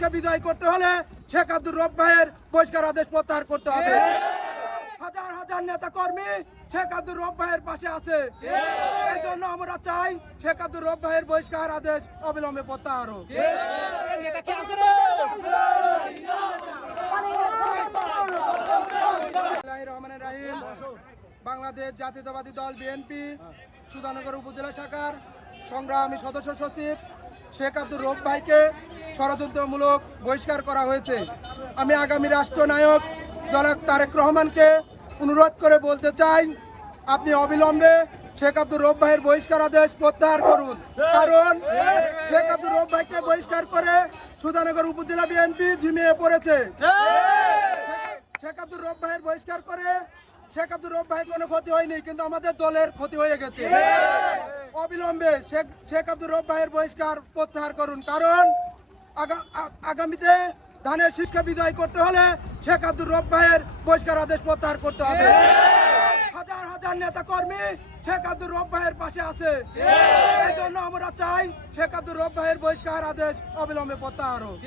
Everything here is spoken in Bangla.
শীষকে বিজয় করতে হলে শেখ আব্দুর রব ভাইয়ের বহিষ্কার আদেশ প্রত্যাহার করতে হবে। হাজার হাজার নেতা কর্মী শেখ আব্দুর রব ভাইয়ের পাশে আছে। এই জন্য আমরা চাই শেখ আব্দুর রব ভাইয়ের বহিষ্কার আদেশ অবিলম্বে প্রত্যাহার হোক। বাংলাদেশ জাতীয়তাবাদী দল বিএনপি, সুধানগর উপজেলা শাখার সংগ্রামী সদস্য সচিব শেখ আব্দুর রব ভাইকে ষড়যন্ত্রমূলক বহিষ্কার করা হয়েছে। আমি আগামী রাষ্ট্রনায়ক জনাব তারেক রহমানকে অনুরোধ করে বলতে চাই, আপনি অবিলম্বে শেখ আব্দুর রব ভাইয়ের বহিষ্কার আদেশ প্রত্যাহার করুন। কারণ শেখ আব্দুর রব ভাইকে বহিষ্কার করে সুধানগর উপজেলা বিএনপি ঝিমিয়ে পড়েছে। শেখ আব্দুর রব ভাইয়ের বহিষ্কার করে শেখ আব্দুর রব ভাইয়ের কোনো ক্ষতি হয়নি, কিন্তু আমাদের দলের ক্ষতি হয়ে গেছে। অবিলম্বে শেখ শেখ আব্দুর রব ভাইয়ের বহিষ্কার প্রত্যাহার করুন। কারণ আগামীতে ধানের শীষকে বিজয় করতে হলে শেখ আব্দুর রব ভাইয়ের বহিষ্কার আদেশ প্রত্যাহার করতে হবে। হাজার হাজার নেতা কর্মী শেখ আব্দুর রব ভাইয়ের পাশে আছে। এই জন্য আমরা চাই শেখ আব্দুর রব ভাইয়ের বহিষ্কার আদেশ অবিলম্বে প্রত্যাহার হোক।